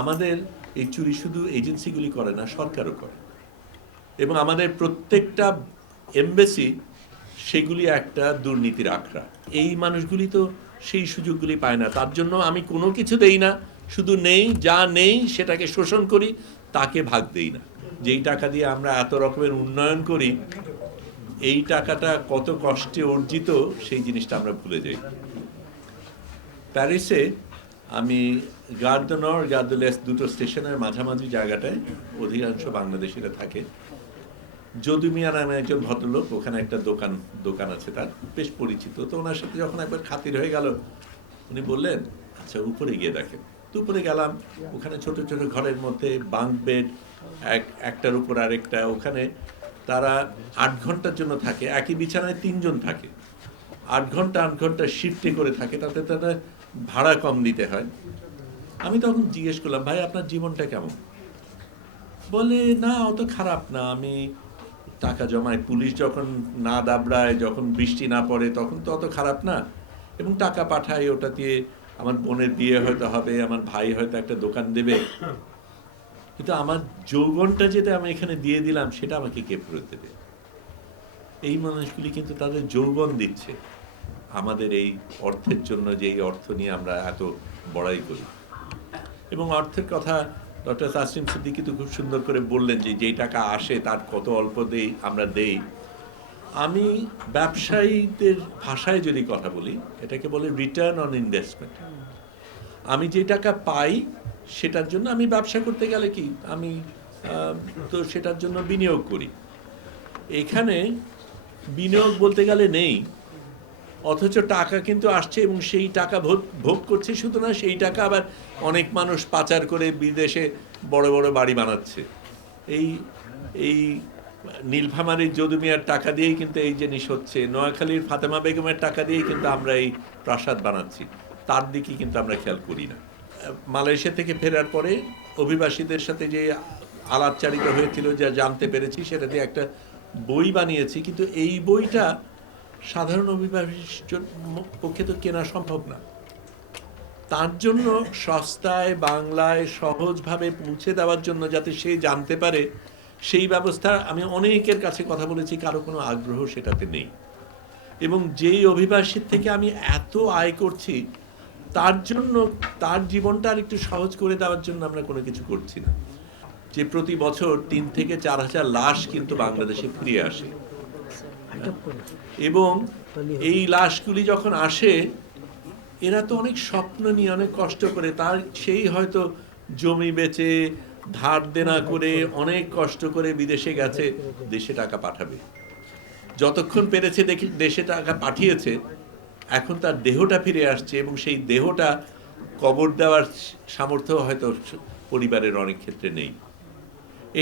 আমাদের এই চুরি শুধু এজেন্সিগুলি করে না, সরকারও করে। এবং আমাদের প্রত্যেকটা এমবেসি সেগুলি একটা দুর্নীতির আখড়া। এই মানুষগুলি তো সেই সুযোগগুলি পায় না, তার জন্য আমি কোনো কিছু দেই না, শুধু নেই, যা নেই সেটাকে শোষণ করি, তাকে ভাগ দেই না। যেই টাকা দিয়ে আমরা এত রকমের উন্নয়ন করি, এই টাকাটা কত কষ্টে অর্জিত সেই জিনিসটা আমরা ভুলে যাই। প্যারিসে আমি গার দ্য নর, গার দ্য লেস দুটো স্টেশনের মাঝামাঝি জায়গাটায় অধিকাংশ বাংলাদেশিরা থাকে। যদু মিয়া নামে একজন ভদ্রলোক, ওখানে একটা দোকান আছে তার, বেশ পরিচিত। তো ওনার সাথে যখন একবার খাতির হয়ে গেল, উনি বললেন আচ্ছা উপরে গিয়ে দেখেন। তো উপরে গেলাম, ওখানে ছোট ছোট ঘরের মধ্যে বাঙ্ক বেড, একটার উপর আরেকটা। ওখানে তারা 8 ঘন্টার জন্য থাকে, একই বিছানায় 3 জন থাকে, 8 ঘন্টা শিফটে করে থাকে, তাতে তাদের ভাড়া কম দিতে হয়। আমি তখন জিজ্ঞেস করলাম, ভাই আপনার জীবনটা কেমন? বলে না অত খারাপ না, আমি টাকা জমাই, পুলিশ যখন না দাবড়ায়, যখন বৃষ্টি না পড়ে, তখন তো অত খারাপ না, এবং টাকা পাঠাই, ওটা দিয়ে আমার বোনের বিয়ে হয়তো হবে, আমার ভাই হয়তো একটা দোকান দেবে, কিন্তু আমার যৌবনটা যেটা আমি এখানে দিয়ে দিলাম সেটা আমাকে কে ফেরত দেবে? এই মানুষগুলি কিন্তু তাদের যৌবন দিচ্ছে আমাদের এই অর্থের জন্য, যে এই অর্থ নিয়ে আমরা এত বড়াই করি। এবং অর্থের কথা ডক্টর তাসলিম সিদ্দিকী তো খুব সুন্দর করে বললেন যে যেই টাকা আসে তার কত অল্প আমরা দেই। আমি ব্যবসায়ীদের ভাষায় যদি কথা বলি, এটাকে বলে রিটার্ন অন ইনভেস্টমেন্ট। আমি যে টাকা পাই সেটার জন্য, আমি ব্যবসা করতে গেলে কি আমি তো সেটার জন্য বিনিয়োগ করি। এখানে বিনিয়োগ বলতে গেলে নেই, অথচ টাকা কিন্তু আসছে এবং সেই টাকা ভোগ করছে। শুধু না, সেই টাকা আবার অনেক মানুষ পাচার করে বিদেশে বড় বড় বাড়ি বানাচ্ছে। এই এই নীলফামারীর যদু মিয়ার টাকা দিয়েই কিন্তু এই জিনিস হচ্ছে, নোয়াখালীর ফাতেমা বেগমের টাকা দিয়েই কিন্তু আমরা এই প্রাসাদ বানাচ্ছি, তার দিকে কিন্তু আমরা খেয়াল করি না। মালয়েশিয়া থেকে ফেরার পরে অভিবাসীদের সাথে যে আলাপচারিত হয়েছিল, যা জানতে পেরেছি, সেটা দিয়ে একটা বই বানিয়েছি, কিন্তু এই বইটা সাধারণ অভিবাসীর পক্ষে তো কেনা সম্ভব না। তার জন্য সস্তায় বাংলায় সহজভাবে পৌঁছে দেওয়ার জন্য, যাতে সে জানতে পারে, সেই ব্যবস্থা আমি অনেকের কাছে কথা বলেছি, কারো কোনো আগ্রহ সেটাতে নেই। এবং যেই অভিবাসীর থেকে আমি এত আয় করছি, তার জন্য তার জীবনটা আর একটু সহজ করে দেওয়ার জন্য আমরা কোনো কিছু করছি না। যে প্রতি বছর 3 থেকে 4 হাজার লাশ কিন্তু বাংলাদেশে ফিরে আসে, এবং এই লাশগুলি যখন আসে, এরা তো অনেক স্বপ্ন নিয়ে অনেক কষ্ট করে, তার সেই হয়তো জমি বেচে ধার দেনা করে অনেক কষ্ট করে বিদেশে গেছে, দেশে টাকা পাঠাবে, যতক্ষণ পেরেছে দেশে টাকা পাঠিয়েছে, এখন তার দেহটা ফিরে আসছে, এবং সেই দেহটা কবর দেওয়ার সামর্থ্য হয়তো পরিবারের অনেক ক্ষেত্রে নেই।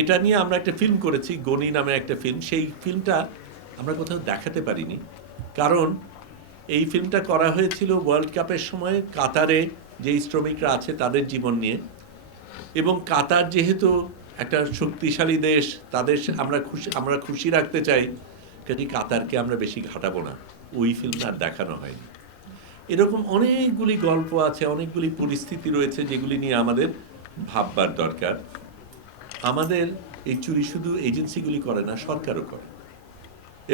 এটা নিয়ে আমরা একটা ফিল্ম করেছি, গনি নামে একটা ফিল্ম। সেই ফিল্মটা আমরা কোথাও দেখাতে পারিনি, কারণ এই ফিল্মটা করা হয়েছিল ওয়ার্ল্ড কাপের সময় কাতারে যেই শ্রমিকরা আছে তাদের জীবন নিয়ে। এবং কাতার যেহেতু একটা শক্তিশালী দেশ, তাদের আমরা খুশি রাখতে চাই, কাজে কাতারকে আমরা বেশি ঘাটাবো না, ওই ফিল্মটা আর দেখানো হয়নি। এরকম অনেকগুলি গল্প আছে, অনেকগুলি পরিস্থিতি রয়েছে যেগুলি নিয়ে আমাদের ভাববার দরকার। আমাদের এই চুরি শুধু এজেন্সিগুলি করে না, সরকারও করে।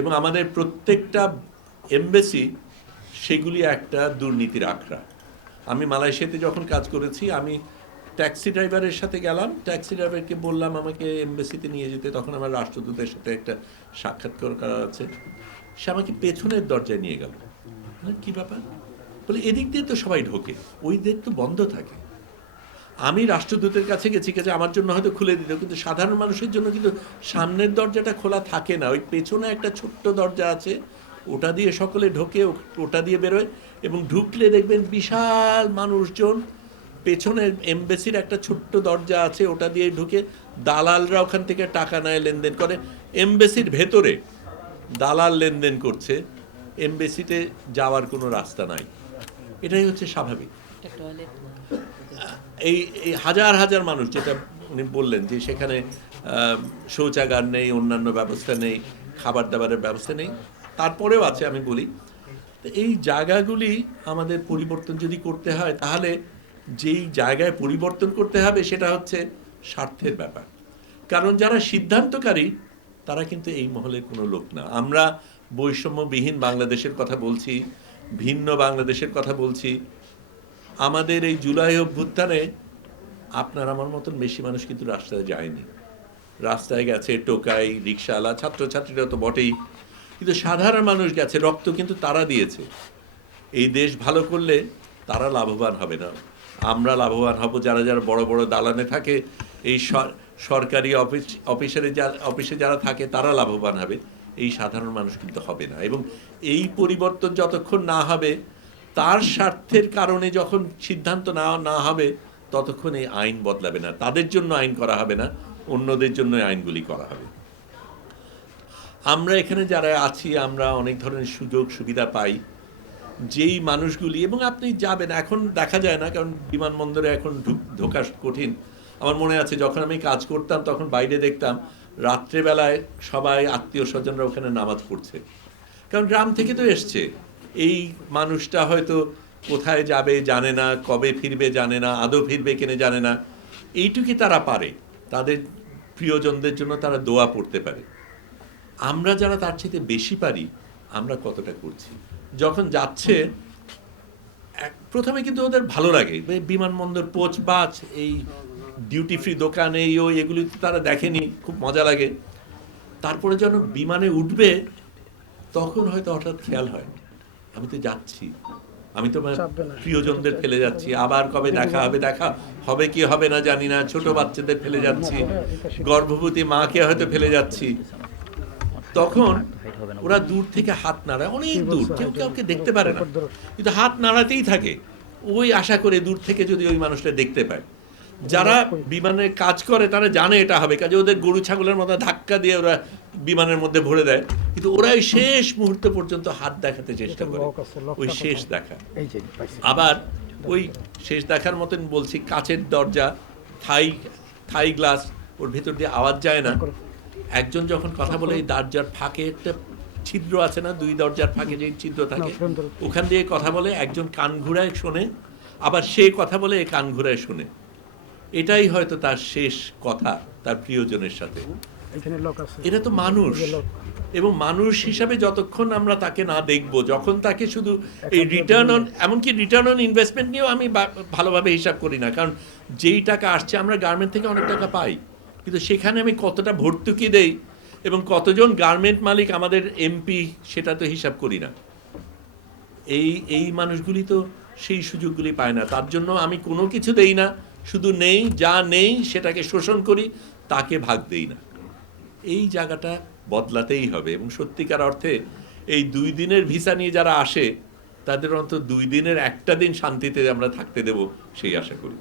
এবং আমাদের প্রত্যেকটা এমবেসি সেগুলি একটা দুর্নীতির আখড়া। আমি মালয়েশিয়াতে যখন কাজ করেছি, আমি ট্যাক্সি ড্রাইভারের সাথে গেলাম, ট্যাক্সি ড্রাইভারকে বললাম আমাকে এমবেসিতে নিয়ে যেতে, তখন আমার রাষ্ট্রদূতের সাথে একটা সাক্ষাৎকার করা আছে। সে আমাকে পেছনের দরজায় নিয়ে গেল। কি ব্যাপার? বলে এদিক দিয়ে তো সবাই ঢোকে, ওই দিক তো বন্ধ থাকে। আমি রাষ্ট্রদূতের কাছে গেছি, আমার জন্য হয়তো খুলে দিত, কিন্তু সাধারণ মানুষের জন্য কিন্তু সামনের দরজাটা খোলা থাকে না, ওই পেছনে একটা ছোট্ট দরজা আছে, ওটা দিয়ে সকলে ঢোকে, ওটা দিয়ে বেরোয়। এবং ঢুকলে দেখবেন বিশাল মানুষজন, পেছনের এমবেসির একটা ছোট্ট দরজা আছে, ওটা দিয়ে ঢুকে দালালরা ওখান থেকে টাকা নেয়, লেনদেন করে। এমবেসির ভেতরে দালাল লেনদেন করছে, এমবেসিতে যাওয়ার কোনো রাস্তা নাই। এটাই হচ্ছে স্বাভাবিক। এই হাজার হাজার মানুষ, যেটা উনি বললেন যে সেখানে শৌচাগার নেই, অন্যান্য ব্যবস্থা নেই, খাবার দাবারের ব্যবস্থা নেই, তারপরেও আছে। আমি বলি এই জায়গাগুলি আমাদের পরিবর্তন যদি করতে হয়, তাহলে যেই জায়গায় পরিবর্তন করতে হবে সেটা হচ্ছে স্বার্থের ব্যাপার। কারণ যারা সিদ্ধান্তকারী তারা কিন্তু এই মহলের কোনো লোক না। আমরা বৈষম্যবিহীন বাংলাদেশের কথা বলছি, ভিন্ন বাংলাদেশের কথা বলছি। আমাদের এই জুলাই অভ্যুত্থানে আপনার আমার মতন বেশি মানুষ কিন্তু রাস্তায় যায়নি। রাস্তায় গেছে টোকাই, রিক্সাওয়ালা, ছাত্রছাত্রীরা তো বটেই, কিন্তু সাধারণ মানুষ গেছে, রক্ত কিন্তু তারা দিয়েছে। এই দেশ ভালো করলে তারা লাভবান হবে না, আমরা লাভবান হব। যারা যারা বড় বড় দালানে থাকে, এই সরকারি অফিসে যারা থাকে তারা লাভবান হবে, এই সাধারণ মানুষ কিন্তু হবে না। এবং এই পরিবর্তন যতক্ষণ না হবে, তার স্বার্থের কারণে যখন সিদ্ধান্ত না হবে, ততক্ষণ এই আইন বদলাবে না। তাদের জন্য আইন করা হবে না, অন্যদের জন্য আইনগুলি করা হবে। আমরা এখানে যারা আছি, আমরা অনেক ধরনের সুযোগ সুবিধা পাই। যেই মানুষগুলি, এবং আপনি যাবেন, এখন দেখা যায় না কারণ বিমানবন্দরে এখন ঢোকা কঠিন। আমার মনে আছে যখন আমি কাজ করতাম তখন বাইরে দেখতাম রাত্রেবেলায় সবাই আত্মীয় স্বজনরা ওখানে নামাজ পড়ছে, কারণ গ্রাম থেকে তো এসছে। এই মানুষটা হয়তো কোথায় যাবে জানে না, কবে ফিরবে জানে না, আদৌ ফিরবে কিনে জানে না। এইটুকুই তারা পারে, তাদের প্রিয়জনদের জন্য তারা দোয়া পড়তে পারে। আমরা যারা তার চেয়ে বেশি পারি, আমরা কতটা করছি? যখন যাচ্ছে প্রথমে কিন্তু ওদের ভালো লাগে, বিমানবন্দর পোচ বাচ, এই ডিউটি ফ্রি দোকান, এই এগুলি তারা দেখেনি, খুব মজা লাগে। তারপরে যখন বিমানে উঠবে তখন হয়তো হঠাৎ খেয়াল হয় আমি তো যাচ্ছি, আমি তো প্রিয়জনদের ফেলে যাচ্ছি, আবার কবে দেখা হবে কি হবে না জানি না, ছোট বাচ্চাদের ফেলে যাচ্ছি, গর্ভবতী মাকে হয়তো ফেলে যাচ্ছি। তখন ওরা দূর থেকে হাত নাড়ায়, অনেক দূর, কেউ কাউকে দেখতে পারে না, কিন্তু হাত নাড়াতেই থাকে, ওই আশা করে দূর থেকে যদি ওই মানুষটা দেখতে পায়। যারা বিমানের কাজ করে তারা জানে এটা হবে, কাজে ওদের গরু ছাগলের মতো ধাক্কা দিয়ে ওরা বিমানের মধ্যে ভরে দেয়, কিন্তু ওরা ওই শেষ মুহূর্ত পর্যন্ত হাত দেখাতে চেষ্টা করে, ওই শেষ দেখা। আবার ওই শেষ দেখার মতন বলছি, কাচের দরজা, থাই গ্লাস, ওর ভেতর দিয়ে আওয়াজ যায় না। একজন যখন কথা বলে, এই দরজার ফাঁকে একটা ছিদ্র আছে না, দুই দরজার ফাঁকে যে ছিদ্র থাকে, ওখান দিয়ে কথা বলে, একজন কান ঘুরায় শোনে, আবার সে কথা বলে কান ঘুরায় শোনে। এটাই হয়তো তার শেষ কথা তার প্রিয়জনের সাথে। এটা তো মানুষ, এবং মানুষ হিসাবে যতক্ষণ আমরা তাকে না দেখব, যখন তাকে শুধু এই রিটার্ন অন, এমনকি রিটার্ন অন ইনভেস্টমেন্ট নিয়েও আমি ভালোভাবে হিসাব করি না, কারণ যেই টাকা আসছে, আমরা গার্মেন্ট থেকে অনেক টাকা পাই, কিন্তু সেখানে আমি কতটা ভর্তুকি দেই এবং কতজন গার্মেন্ট মালিক আমাদের এমপি, সেটা তো হিসাব করি না। এই মানুষগুলি তো সেই সুযোগগুলি পায় না, তার জন্য আমি কোনো কিছু দেই না, শুধু নেই, যা নেই সেটাকে শোষণ করি, তাকে ভাগ দেই না। এই জায়গাটা বদলাতেই হবে। এবং সত্যিকার অর্থে এই 2 দিনের ভিসা নিয়ে যারা আসে, তাদের অন্তত 2 দিনের একটা দিন শান্তিতে আমরা থাকতে দেব, সেই আশা করি।